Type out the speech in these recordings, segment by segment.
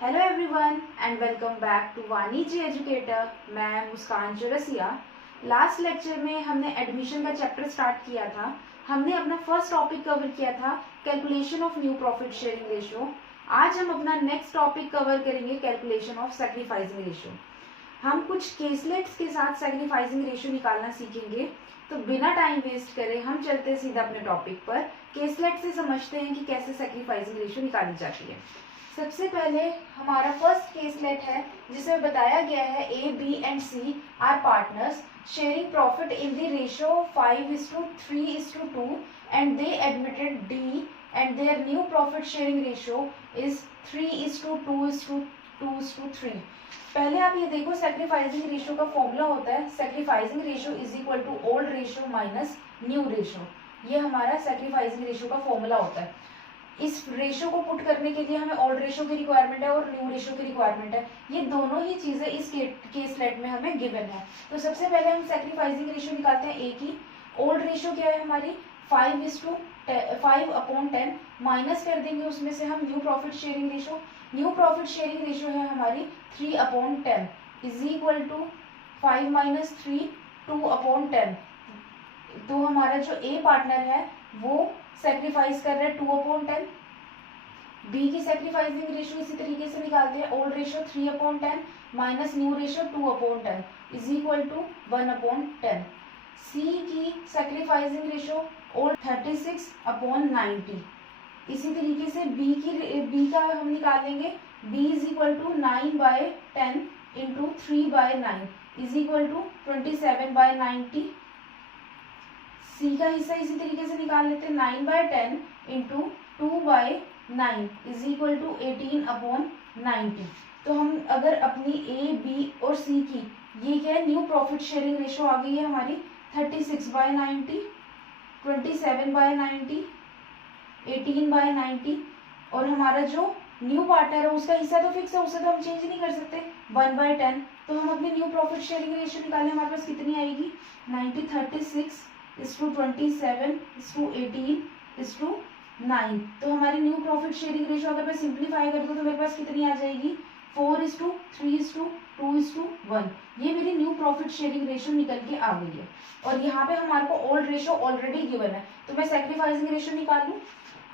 Hello everyone and welcome back to Vani ji educator. मैं मुस्कान Chaurasia. Last lecture में हमने एडमिशन का चैप्टर स्टार्ट किया था। हमने अपना फर्स्ट टॉपिक कवर किया था calculation of new profit sharing ratio. आज हम अपना नेक्स्ट टॉपिक कवर करेंगे कैलकुलेशन ऑफ सैक्रिफाइसिंग रेशियो। हम कुछ केसलेट्स के साथ सैक्रिफाइसिंग रेशियो निकालना सीखेंगे। तो बिना टाइम वेस्ट करे हम चलते हैं सीधा अपने टॉपिक पर। केसलेट से समझते हैं कि कैसे सैक्रिफाइसिंग रेशियो निकाली जाती है। सबसे पहले हमारा फर्स्ट केसलेट है जिसमें बताया गया है A B and C are partners sharing profit in the ratio 5:3:2 and they admitted D and their new profit sharing ratio is 3:2:3। पहले आप ये देखो, सैक्रिफाइसिंग रेशियो का फॉर्मूला होता है sacrificing ratio is equal to old ratio minus new ratio. ये हमारा sacrificing ratio का फॉर्मूला होता है। इस रेशियो को पुट करने के लिए हमें ओल्ड रेशियो की रिक्वायरमेंट है और न्यू रेशियो की रिक्वायरमेंट है। ये दोनों ही चीजें इस केसलेट में हमें गिवन है। तो सबसे पहले हम सैक्रिफाइसिंग रेशियो निकालते हैं ए की। ओल्ड रेशियो क्या है हमारी 5:10 माइनस कर देंगे उसमें से हम new profit sharing ratio. New profit sharing ratio है हमारी 3/10 इज इक्वल टू 5 - 3 2/10। तो हमारा जो ए पार्टनर है वो सैक्रिफाइस कर रहे हैं 2/10। बी की सैक्रिफाइसिंग रेशियो इसी तरीके से निकालते हैं। Old ratio 3/10 minus new ratio 2/10 is equal to 1/10। C की सैक्रिफाइसिंग रेशियो ओल्ड 36/90। इसी तरीके से बी का हम निकालेंगे। B is equal to 9/10 into 3/9 is equal to 27/90। C का हिस्सा इसी तरीके से निकाल लेते हैं। 9/10 इंटू 2/9 इज इक्वल टू 18/90। तो हम अगर अपनी ए बी और सी की ये क्या है न्यू प्रॉफिट शेयरिंग रेशियो आ गई है हमारी 36/90, 27/90, 18/90 और हमारा जो न्यू पार्टनर है उसका हिस्सा तो फिक्स है, उसे तो हम चेंज नहीं कर सकते 1/10। तो हम अपनी न्यू प्रॉफिट शेयरिंग रेशियो निकालें, हमारे पास कितनी आएगी 90 36:27:18:9। तो हमारी न्यू प्रॉफिट शेयरिंग रेशियो अगर मैं सिंप्लीफाई कर दूं तो मेरे पास कितनी आ जाएगी 4:3:2:1। ये मेरी न्यू प्रॉफिट शेयरिंग रेशियो निकल के आ गई है। और यहाँ पे हमारे को ओल्ड रेशियो ऑलरेडी गिवन है तो मैं सैक्रिफाइसिंग रेशियो निकाल लूँ।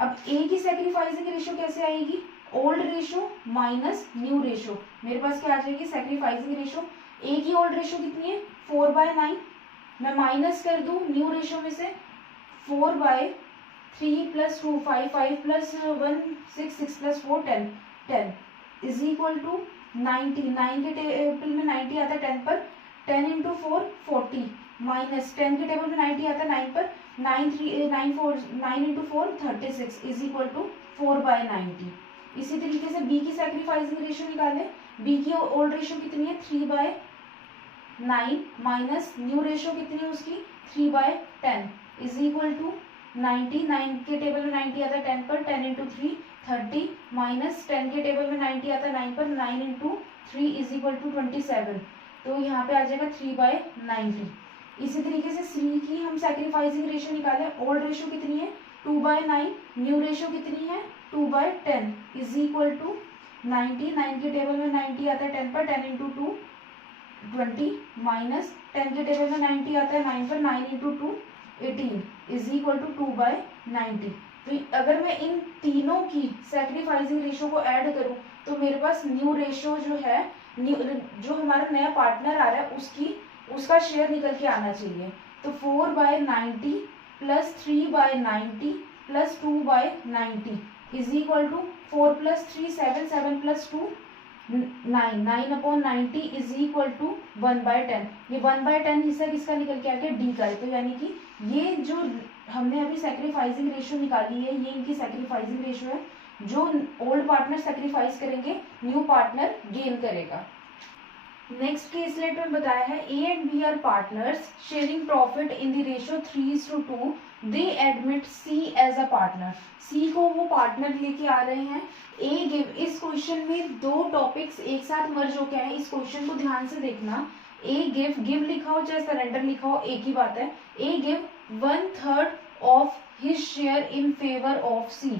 अब ए की सैक्रिफाइसिंग रेशियो कैसे आएगी old ratio minus new ratio. मेरे पास क्या आ जाएगी सैक्रिफाइसिंग रेशियो। ए की ओल्ड रेशियो कितनी है 4/9। मैं माइनस कर दूं न्यू रेशियो में से 4/3 + 2 5 5 + 1 6 6 + 4 10 10 इज इक्वल टू 90। 9 के टेबल में 90 आता है 10 पर। 10 × 4 40 माइनस 10 के टेबल में 90 आता है 9 पर। 9 × 4 36 इज इक्वल टू 4/90। इसी तरीके से बी की सैक्रिफाइसिंग रेशियो निकालें। बी की ओल्ड रेशियो कितनी है 3/9 माइनस न्यू रेशियो कितनी है उसकी 3/10 इज इक्वल टू 90। 9 के टेबल में 90 आता है 10 पर। 10 × 3 30 माइनस 10 के टेबल में 90 आता है 9 पर। 9 × 3 इज इक्वल टू 27। तो यहाँ पे आ जाएगा 3/90। इसी तरीके से सी की हम सैक्रिफाइसिंग रेशियो निकालें। ओल्ड रेशियो कितनी है 2/9, न्यू रेशियो कितनी है 2/10 इज इक्वल टू 90। 9 के टेबल में 90 आता है 10 पर। 10 × 2 20 माइनस 10 के टेबल में 90 आता है 9 पर। 9 × 2 18 इज इक्वल टू 2/90। तो अगर मैं इन तीनों की सैक्रिफाइसिंग रेशियो को ऐड करूं तो मेरे पास न्यू रेशियो जो है जो हमारा नया पार्टनर आ रहा है उसका शेयर निकल के आना चाहिए। तो 4/90 + 3/90 + 2/90 is equal to 4 + 3 7 7 + 2 9 9/90 is equal to 1/10। ये 1/10 हिस्सा किसका निकल के आ गया डी का। तो यानी कि ये जो हमने अभी सैक्रिफाइसिंग रेशियो निकाली है ये इनकी सैक्रिफाइसिंग रेशियो है। जो ओल्ड पार्टनर सैक्रिफाइस करेंगे न्यू पार्टनर गेन करेगा। नेक्स्ट केसलेट में बताया है A and B are partners sharing profit in the ratio 3:2। They admit C as a partner. C को वो पार्टनर लेके आ रहे हैं। ए गिव, इस क्वेश्चन में दो टॉपिक्स एक साथ मर्ज होके आए। इस क्वेश्चन को ध्यान से देखना। ए गिव लिखा हो चाहे सरेंडर लिखा हो एक ही बात है। A give 1/3 of his share in favour of C.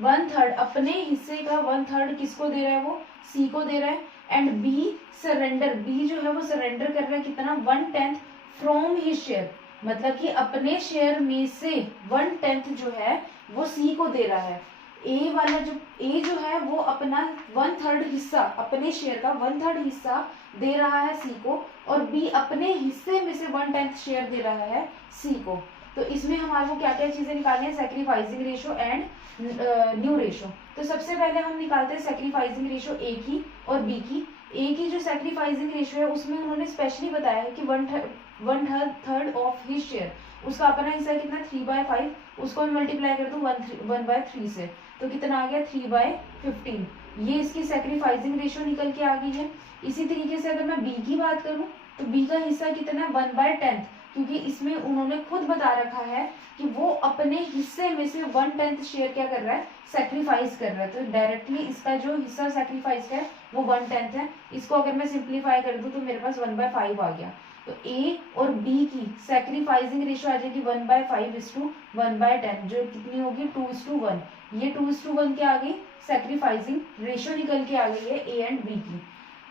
1/3 अपने हिस्से का 1/3 किसको दे रहा है, वो सी को दे रहा है। एंड बी सरेंडर, बी जो है वो सरेंडर कर रहा है कितना, 1/10 फ्रॉम हिज शेयर, मतलब कि अपने शेयर में से 1/10 जो है वो सी को दे रहा है। ए वाला जो ए जो है वो अपना 1/3 हिस्सा, अपने शेयर का 1/3 हिस्सा दे रहा है सी को, और बी अपने हिस्से में से 1/10 शेयर दे रहा है सी को। तो इसमें हमारे को क्या क्या चीजें निकालनी है, sacrificing ratio and new ratio. तो सबसे पहले हम निकालते हैं सैक्रिफाइसिंग रेशो ए की और बी की। ए की जो सैक्रिफाइसिंग रेशो है उसमें उन्होंने स्पेशली बताया है कि 1/3 ऑफ हिज शेयर, उसका अपना हिस्सा कितना 3/5, उसको मैं मल्टीप्लाई कर दूं 1/3 से, तो कितना आ गया 3/15। ये इसकी सैक्रिफाइसिंग रेशो निकल के आ गई है। इसी तरीके से अगर मैं बी की बात करूं तो बी का हिस्सा कितना है 1/10, क्योंकि इसमें उन्होंने खुद बता रखा है कि वो अपने हिस्से में से 1/10 शेयर क्या कर रहा है, सैक्रिफाइस कर रहा है। तो डायरेक्टली इसका जो हिस्सा सैक्रिफाइस है वो 1/10 है। इसको अगर मैं सिंप्लीफाई कर दूं तो मेरे पास 1/5 आ गया। तो ए और बी की सैक्रिफाइसिंग रेशो आ जाएगी 1/5:1/10, जो कितनी होगी 2:1। ये 2:1 क्या आ गई, सैक्रिफाइसिंग रेशो निकल के आ गई है ए एंड बी की।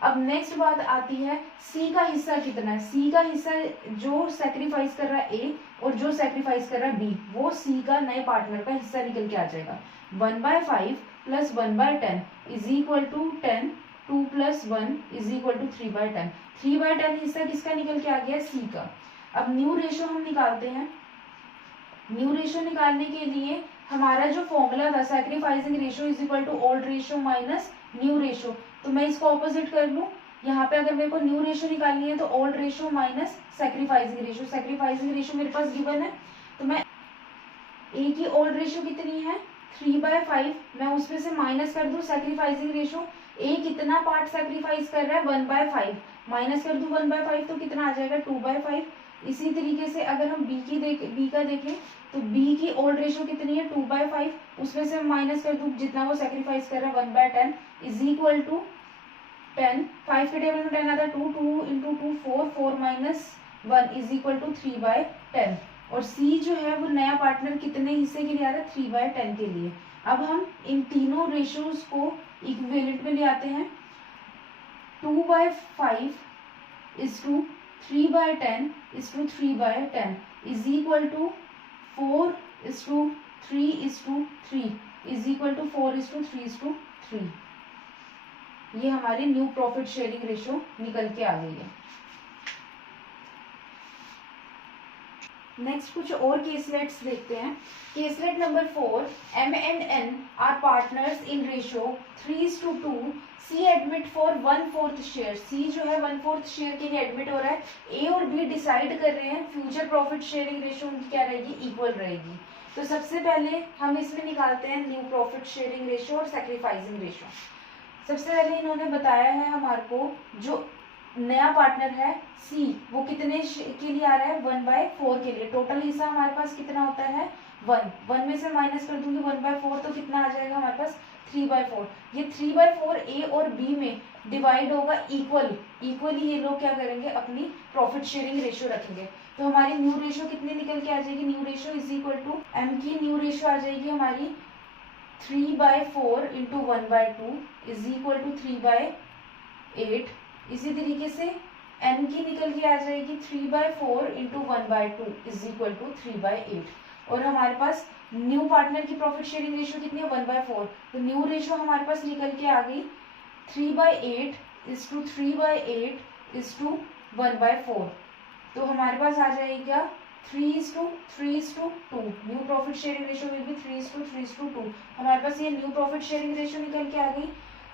अब नेक्स्ट बात आती है सी का हिस्सा कितना है। सी का हिस्सा जो सैक्रिफाइस कर रहा है ए और जो सैक्रिफाइस कर रहा है बी, वो सी का नए पार्टनर का हिस्सा निकल के आ जाएगा। 1/5 + 1/10 = 10, 2 + 1 = 3/10। 3/10 हिस्सा किसका निकल के आ गया, सी का। अब न्यू रेशो हम निकालते हैं। न्यू रेशो निकालने के लिए हमारा जो फॉर्मूला था sacrificing ratio = old ratio minus new ratio, तो मैं इसको ऑपोजिट कर लूं। यहाँ पे अगर मेरे को न्यू रेशो निकालनी है तो old ratio minus sacrificing ratio. Sacrificing ratio मेरे पास गिवन है, तो मैं ए की ओल्ड रेशो कितनी है 3/5, मैं उसमें से माइनस कर दूं सैक्रिफाइसिंग रेशो। ए कितना पार्ट सैक्रिफाइस कर रहा है 1/5, माइनस कर दूं 1/5 तो कितना आ जाएगा 2/5। इसी तरीके से अगर हम बी का देखें तो बी की ओल्ड रेशो कितनी है 2/5, उसमें से माइनस कर दूं जितना वो सैक्रिफाइस कर रहा है 1/10 = 10। 5 के टेबल में 10 आता है, 2 × 2 4, 4 - 1 = 3/10। और सी जो है वो नया पार्टनर कितने हिस्से के लिए आ रहा है 3/10 के लिए। अब हम इन तीनों रेशोज को इक्विवेलेंट में ले आते हैं। 2/5 = 3/10 = 3/10 = 4:3:3 4:3:3। ये हमारी न्यू प्रॉफिट शेयरिंग रेशो निकल के आ गई है। नेक्स्ट कुछ और केसलेट्स देखते हैं। Caselet number 4, M and N are partners in ratio 3:2। C admit for 1/4 share. C जो है 1/4 शेयर के लिए एडमिट हो रहा है। ए और बी डिसाइड कर रहे हैं फ्यूचर प्रॉफिट शेयरिंग रेशो उनकी क्या रहेगी, इक्वल रहेगी। तो सबसे पहले हम इसमें निकालते हैं न्यू प्रॉफिट शेयरिंग रेशो और सैक्रिफाइसिंग रेशो। सबसे पहले इन्होंने बताया है हमारे को जो नया पार्टनर है सी, वो कितने के लिए आ रहा है 1/4 के लिए। टोटल हिस्सा हमारे पास कितना होता है 1 में से माइनस कर दूंगी 1/4 तो कितना आ जाएगा हमारे पास 3/4। ये 3/4 ए और बी में डिवाइड होगा इक्वली। ये लोग क्या करेंगे, अपनी प्रॉफिट शेयरिंग रेशो रखेंगे। तो हमारी न्यू रेशो कितनी निकल के आ जाएगी, न्यू रेशो = एम की न्यू रेशो आ जाएगी हमारी 3/4 × 1/2 = 3/8। इसी तरीके से n की निकल के आ जाएगी 3/4 × 1/2 = 3/8। और हमारे पास न्यू पार्टनर की प्रॉफिट शेयरिंग रेशो कितनी है 1/4, तो न्यू रेशो हमारे पास निकल के आ गई 3/8 = 3/8 = 1/4। तो हमारे पास आ जाएगा 3:3:2। New profit sharing ratio will be 3:3:2। हमारे पास ये न्यू प्रॉफिट शेयरिंग रेशो निकल के आ गई।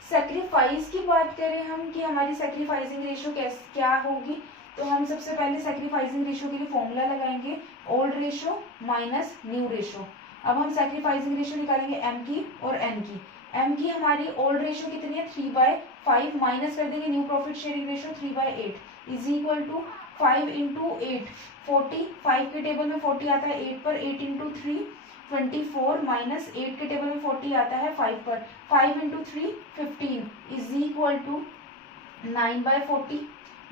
सैक्रिफाइस की बात करें हम कि हमारी सैक्रिफाइसिंग रेशो क्या होगी, तो हम सबसे पहले सैक्रिफाइसिंग रेशो के लिए फॉर्मूला लगाएंगे old ratio minus new ratio. अब हम सैक्रिफाइसिंग रेशो निकालेंगे एम की और एन की। एम की हमारी ओल्ड रेशो कितनी है 3/5, माइनस कर देंगे न्यू प्रॉफिट शेयरिंग रेशो 3/8 = 5 × 8 40। 5 के टेबल में 40 आता है 8 पर, 8 × 3 24 माइनस 8 के टेबल में 40 आता है 5 पर, 5 × 3 15 = 9/40।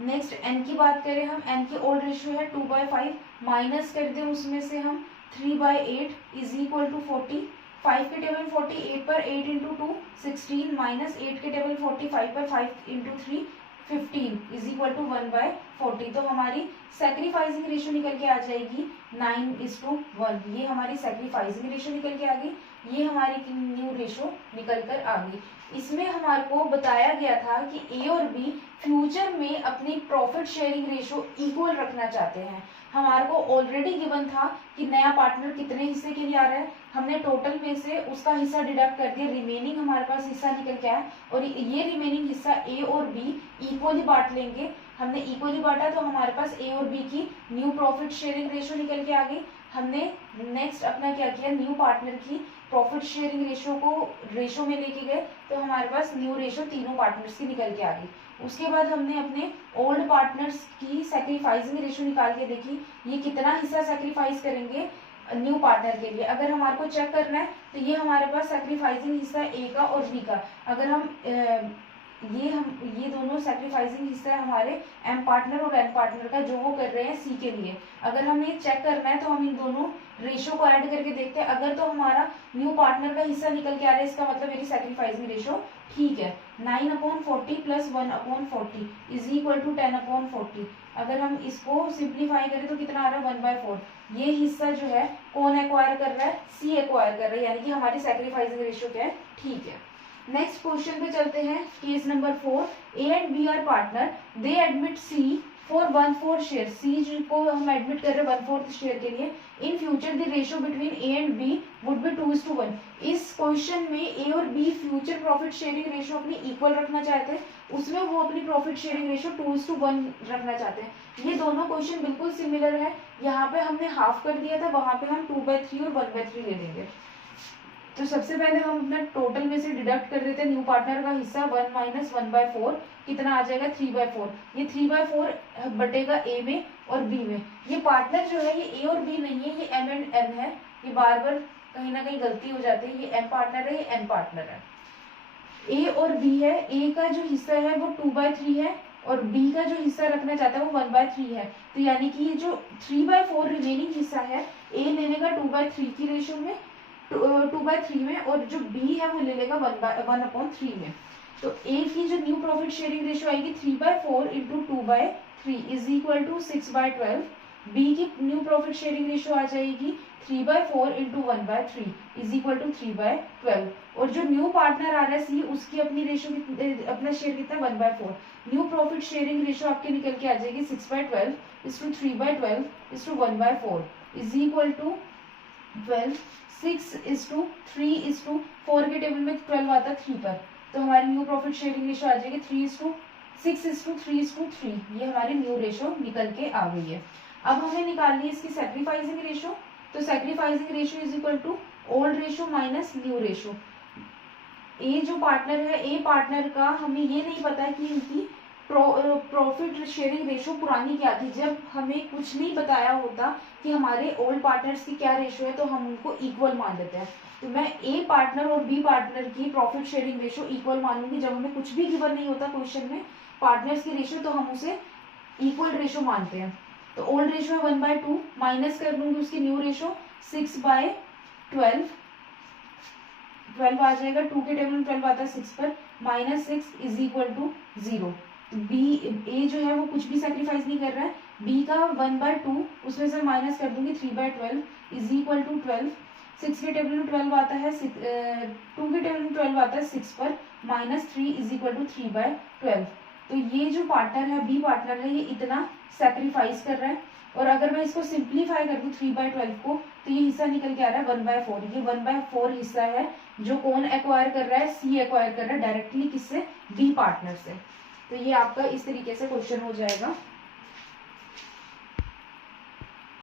नेक्स्ट एन की बात करें हम, एन की ओल्ड रेशियो है 2/5, माइनस कर दें उसमें से हम 3/8 = 40। 5 के टेबल 48 पर 8 इंटू 2 16 माइनस 8 के टेबल 45 पर 5 इंटू 3 15 इज इक्वल टू 1/40। तो हमारी सैक्रिफाइसिंग रेशियो निकल के आ जाएगी 9:1। ये हमारी सैक्रिफाइसिंग रेशियो निकल के आ गई, ये हमारी न्यू रेशियो निकल कर आ गई। इसमें हमारे को बताया गया था कि ए और बी फ्यूचर में अपनी प्रॉफिट शेयरिंग रेशियो इक्वल रखना चाहते हैं। हमारे को ऑलरेडी गिवन था कि नया पार्टनर कितने हिस्से के लिए आ रहा है, हमने टोटल में से उसका हिस्सा डिडक्ट कर दिया, रिमेनिंग हमारे पास हिस्सा निकल के आया और ये रिमेनिंग हिस्सा ए और बी इक्वली बांट लेंगे। हमने इक्वली बांटा तो हमारे पास ए और बी की न्यू प्रॉफिट शेयरिंग रेशियो निकल के आ गई। हमने नेक्स्ट अपना क्या किया, न्यू पार्टनर की प्रॉफिट शेयरिंग रेशियो को रेशियो में लेके गए तो हमारे पास न्यू रेशियो तीनों पार्टनर्स की निकल के आ गई। उसके बाद हमने अपने ओल्ड पार्टनर्स की सैक्रिफाइसिंग रेशियो निकाल के देखी, ये कितना हिस्सा सैक्रिफाइस करेंगे न्यू पार्टनर के लिए। अगर हमारे को चेक करना है तो ये हमारे पास सैक्रिफाइसिंग हिस्सा ए का और बी का, अगर हम ये दोनों सैक्रिफाइसिंग हिस्सा है हमारे एम पार्टनर और एन पार्टनर का, जो वो कर रहे हैं सी के लिए। अगर हमें चेक करना है तो हम इन दोनों रेशियो को ऐड करके देखते हैं। अगर तो हमारा न्यू पार्टनर का हिस्सा निकल के आ रहा है, इसका मतलब मेरी सैक्रिफाइसिंग रेशियो ठीक है। 9/40 प्लस 1/40 इज इक्वल टू 10/40। अगर हम इसको सिंप्लीफाई करें तो कितना आ रहा है 1/4। ये हिस्सा जो है कौन एक्वायर कर रहा है, सी एक्वायर कर रहा है, यानी कि हमारी सैक्रिफाइसिंग रेशियो क्या है, ठीक है। नेक्स्ट क्वेश्चन पे चलते हैं, case number 4। A and B are partner, they admit C for 1/4 share. C को हम एडमिट कर रहे हैं 1/4 शेयर के लिए। In future the ratio between A and B would be 2:1। इस क्वेश्चन में ए और B future profit sharing ratio अपनी इक्वल रखना चाहते हैं, उसमें वो अपनी प्रॉफिट शेयरिंग रेशियो 2:1 रखना चाहते हैं। ये दोनों क्वेश्चन बिल्कुल सिमिलर है, यहाँ पे हमने हाफ कर दिया था, वहां पे हम 2/3 और 1/3 ले लेंगे। तो सबसे पहले हम अपना टोटल में से डिडक्ट कर देते हैं न्यू पार्टनर का हिस्सा 1 माइनस 1/4, कितना आ जाएगा 3/4। ये 3/4 बटेगा ए में और बी में। ये पार्टनर जो है ये ए और बी नहीं है, ये एम एंड एन है। ये बार बार कहीं ना कहीं गलती हो जाती है, ये एम पार्टनर है, ये एन पार्टनर है। ए और बी है, ए का जो हिस्सा है वो 2/3 है और बी का जो हिस्सा रखना चाहता है वो 1/3 है। तो यानी कि ये जो 3/4 रिमेनिंग हिस्सा है, ए ले लेगा 2/3 की रेशियो में, 2/3 में, और जो बी है वो ले लेगा 1/3 में। तो ए की जो न्यू प्रॉफिट शेयरिंग रेशियो आएगी 3/4 into 2/3 is equal to 6/12। B की न्यू प्रॉफिट शेयरिंग रेशियो आ जाएगी 3/4 इंटू 1/3 इज इक्वल टू 3/12। और जो न्यू पार्टनर आ रहा है सी, उसकी अपनी रेशियो अपना शेयर कितना 1/4। न्यू प्रॉफिट शेयरिंग रेशियो आपके निकल के आ जाएगी 6/12 is to 3/12 is to 1/4 is equal to 12। 6:3:4 के टेबल में 12 आता है 3 पर, तो हमारी न्यू प्रॉफिट शेयरिंग रेशियो आ जाएगी 6:3:3। ये हमारी न्यू रेशियो निकल के आ गई है। अब हमें निकालनी है इसकी सैक्रिफाइसिंग रेशियो। तो sacrificing ratio is equal to old ratio minus new ratio. A जो पार्टनर है, ए पार्टनर का हमें ये नहीं पता कि इनकी प्रॉफिट शेयरिंग रेशियो पुरानी क्या थी। जब हमें कुछ नहीं बताया होता कि हमारे ओल्ड पार्टनर्स की क्या रेशियो है तो हम उनको इक्वल मान लेते हैं। तो मैं ए पार्टनर और बी पार्टनर की प्रॉफिट शेयरिंग रेशियो इक्वल मानूंगी। जब हमें कुछ भी गिवन नहीं होता क्वेश्चन में पार्टनर्स की रेशियो, तो हम उसे इक्वल रेशियो मानते हैं। तो ओल्ड रेशियो है 1/2, माइनस कर दूंगी उसकी न्यू रेशियो 6/12। 12 आ जाएगा, 2 के टेबल में 12 आता है 6 पर, minus 6 is equal to 0। B A जो है वो कुछ भी सैक्रिफाइस नहीं कर रहा है, बी का 1/2 उसमें से माइनस कर दूंगी 3/12 इज इक्वल टू 12। 6 के टेबल में 12 आता है, 2 के टेबल में 12 आता है 6 पर, माइनस 3 इज इक्वल टू 3/12। तो ये जो पार्टनर है, बी पार्टनर है, ये इतना सैक्रिफाइस कर रहा है। और अगर मैं इसको सिंप्लीफाई कर दूं 3/12 को, तो ये हिस्सा निकल के आ रहा है 1/4। ये 1/4 हिस्सा है जो कौन एक्वायर कर रहा है, सी एक्वायर कर रहा है डायरेक्टली, किससे, बी पार्टनर से। तो ये आपका इस तरीके से क्वेश्चन हो जाएगा।